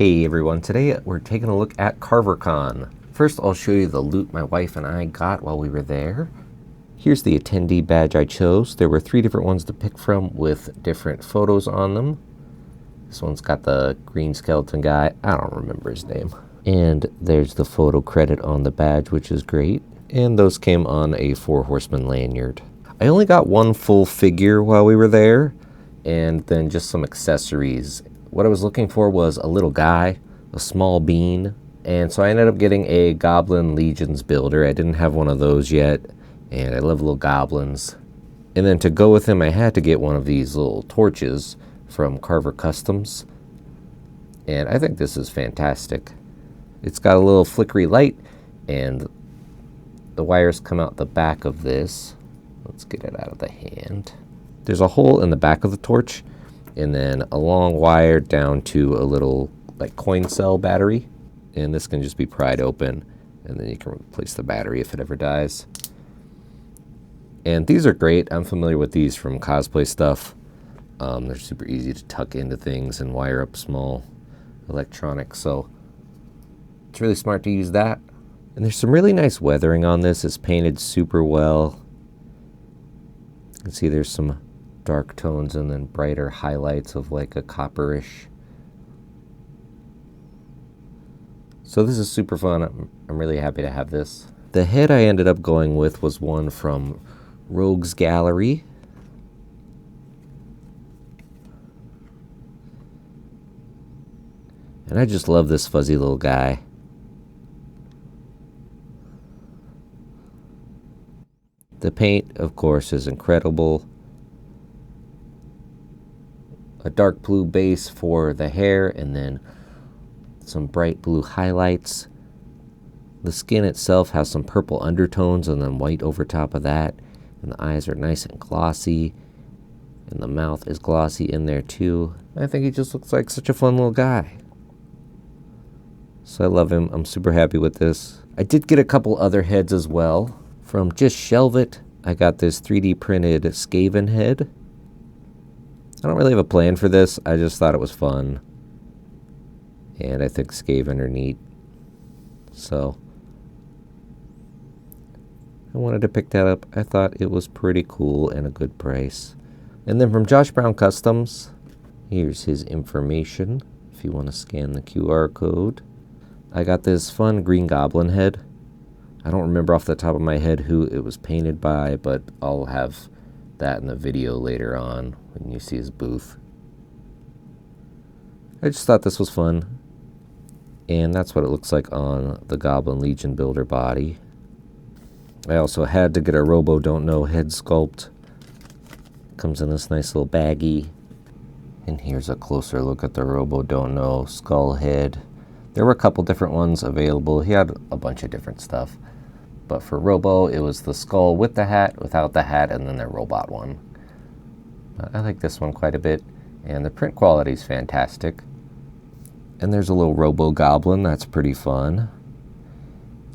Hey everyone, today we're taking a look at Karver Kon. First I'll show you the loot my wife and I got while we were there. Here's the attendee badge I chose. There were 3 different ones to pick from with different photos on them. This one's got the green skeleton guy, I don't remember his name. And there's the photo credit on the badge, which is great. And those came on a 4 horseman lanyard. I only got 1 full figure while we were there, and then just some accessories. What I was looking for was a little guy, a small bean, and so I ended up getting a Goblin Legions builder. I didn't have one of those yet, and I love little goblins. And then to go with him, I had to get one of these little torches from Karver Customs, and I think this is fantastic. It's got a little flickery light, and the wires come out the back of this. Let's get it out of the hand. There's a hole in the back of the torch, and then a long wire down to a little like coin cell battery, and this can just be pried open, and then you can replace the battery if it ever dies. And these are great. I'm familiar with these from cosplay stuff. They're super easy to tuck into things and wire up small electronics, so it's really smart to use that. And there's some really nice weathering on this. It's painted super well. You can see there's some dark tones and then brighter highlights of like a copperish. So this is super fun. I'm really happy to have this. The head I ended up going with was one from Rogue's Gallery. And I just love this fuzzy little guy. The paint, of course, is incredible. A dark blue base for the hair, and then some bright blue highlights. The skin itself has some purple undertones and then white over top of that. And the eyes are nice and glossy. And the mouth is glossy in there too. I think he just looks like such a fun little guy. So I love him. I'm super happy with this. I did get a couple other heads as well. From Just Shelve It, I got this 3D printed Skaven head. I don't really have a plan for this. I just thought it was fun. And I think Skaven are neat. So I wanted to pick that up. I thought it was pretty cool and a good price. And then from Josh Brown Customs, here's his information if you want to scan the QR code. I got this fun green goblin head. I don't remember off the top of my head who it was painted by, but I'll have that in the video later on when you see his booth. I just thought this was fun, and that's what it looks like on the Goblin Legion builder body. I also had to get a Robo Don't Know head sculpt. Comes in this nice little baggie, and here's a closer look at the Robo Don't Know skull head. There were a couple different ones available. He had a bunch of different stuff. But for Robo, it was the skull with the hat, without the hat, and then the robot one. I like this one quite a bit, and the print quality is fantastic. And there's a little Robo Goblin, that's pretty fun.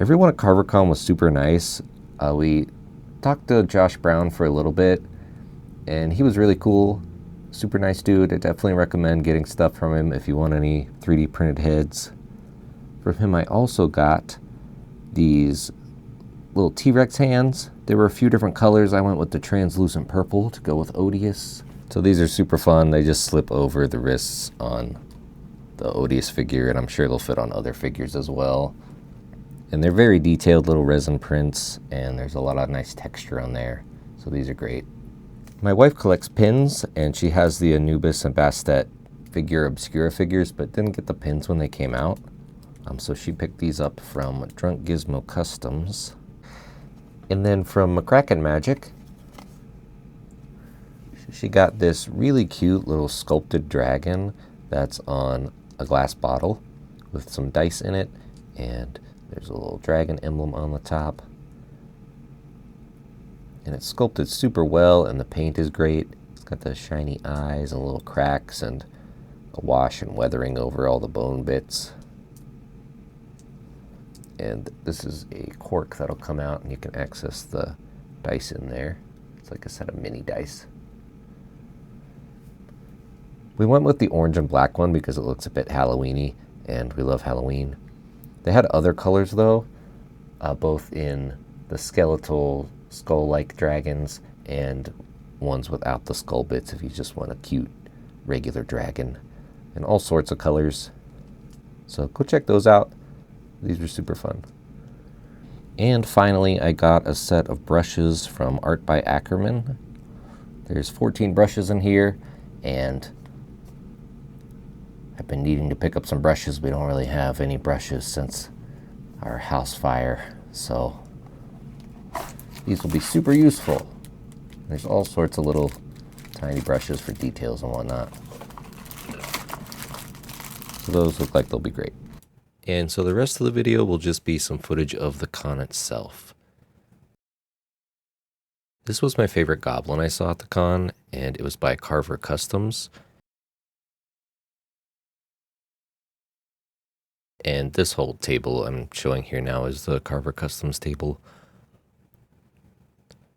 Everyone at Karver Kon was super nice. We talked to Josh Brown for a little bit, and he was really cool. Super nice dude. I definitely recommend getting stuff from him if you want any 3D printed heads. From him, I also got these little T-Rex hands. There were a few different colors. I went with the translucent purple to go with Odious. So these are super fun. They just slip over the wrists on the Odious figure, and I'm sure they'll fit on other figures as well. And they're very detailed little resin prints, and there's a lot of nice texture on there. So these are great. My wife collects pins, and she has the Anubis and Bastet figure Obscura figures, but didn't get the pins when they came out. So she picked these up from Drunk Gizmo Customs. And then from McCracken Magic, she got this really cute little sculpted dragon that's on a glass bottle with some dice in it, and there's a little dragon emblem on the top. And it's sculpted super well, and the paint is great. It's got the shiny eyes and little cracks and a wash and weathering over all the bone bits. And this is a cork that'll come out, and you can access the dice in there. It's like a set of mini dice. We went with the orange and black one because it looks a bit Halloween-y, and we love Halloween. They had other colors though, both in the skeletal skull-like dragons and ones without the skull bits if you just want a cute regular dragon, and all sorts of colors. So go check those out. These were super fun. And finally, I got a set of brushes from Art by Ackerman. There's 14 brushes in here, and I've been needing to pick up some brushes. We don't really have any brushes since our house fire, so these will be super useful. There's all sorts of little tiny brushes for details and whatnot. So those look like they'll be great. And so the rest of the video will just be some footage of the con itself. This was my favorite goblin I saw at the con, and it was by Karver Customs. And this whole table I'm showing here now is the Karver Customs table.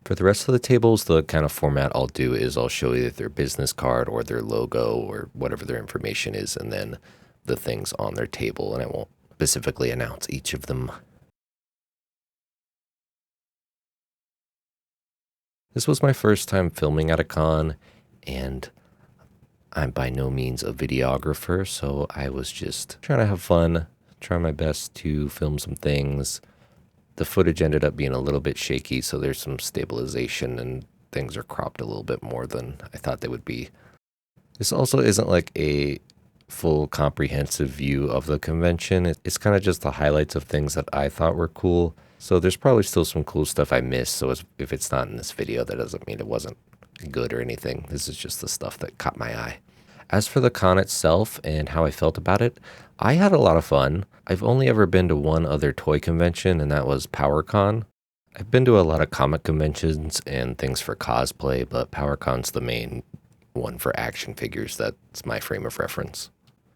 For the rest of the tables, the kind of format I'll do is I'll show either their business card or their logo or whatever their information is, and then the things on their table, and I won't specifically announce each of them. This was my first time filming at a con, and I'm by no means a videographer, so I was just trying to have fun, try my best to film some things. The footage ended up being a little bit shaky, so there's some stabilization and things are cropped a little bit more than I thought they would be. This also isn't like a full comprehensive view of the convention. It's kind of just the highlights of things that I thought were cool. So there's probably still some cool stuff I missed. So if it's not in this video, that doesn't mean it wasn't good or anything. This is just the stuff that caught my eye. As for the con itself and how I felt about it, I had a lot of fun. I've only ever been to one other toy convention, and that was PowerCon. I've been to a lot of comic conventions and things for cosplay, but PowerCon's the main one for action figures. That's my frame of reference.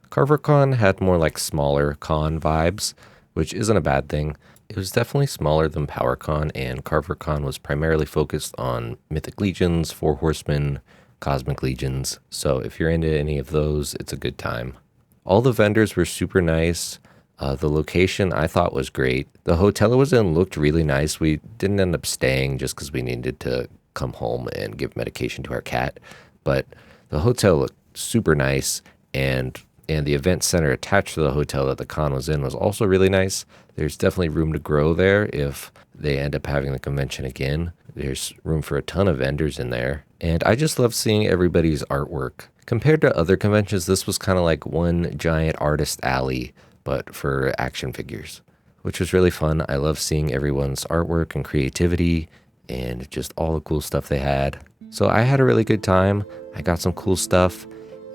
Karver Kon had more like smaller con vibes, which isn't a bad thing. It was definitely smaller than PowerCon, and Karver Kon was primarily focused on Mythic Legions, Four Horsemen, Cosmic Legions. So if you're into any of those, it's a good time. All the vendors were super nice. The location I thought was great. The hotel it was in looked really nice. We didn't end up staying just because we needed to come home and give medication to our cat. But the hotel looked super nice, and the event center attached to the hotel that the con was in was also really nice. There's definitely room to grow there if they end up having the convention again. There's room for a ton of vendors in there. And I just love seeing everybody's artwork. Compared to other conventions, this was kind of like one giant artist alley, but for action figures, which was really fun. I love seeing everyone's artwork and creativity and just all the cool stuff they had. So I had a really good time. I got some cool stuff.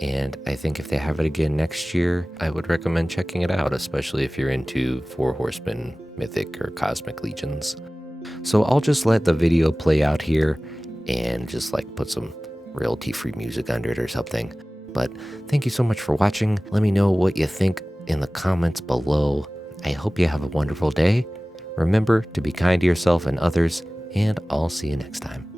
And I think if they have it again next year, I would recommend checking it out, especially if you're into Four Horsemen, Mythic, or Cosmic Legions. So I'll just let the video play out here and just like put some royalty-free music under it or something. But thank you so much for watching. Let me know what you think in the comments below. I hope you have a wonderful day. Remember to be kind to yourself and others, and I'll see you next time.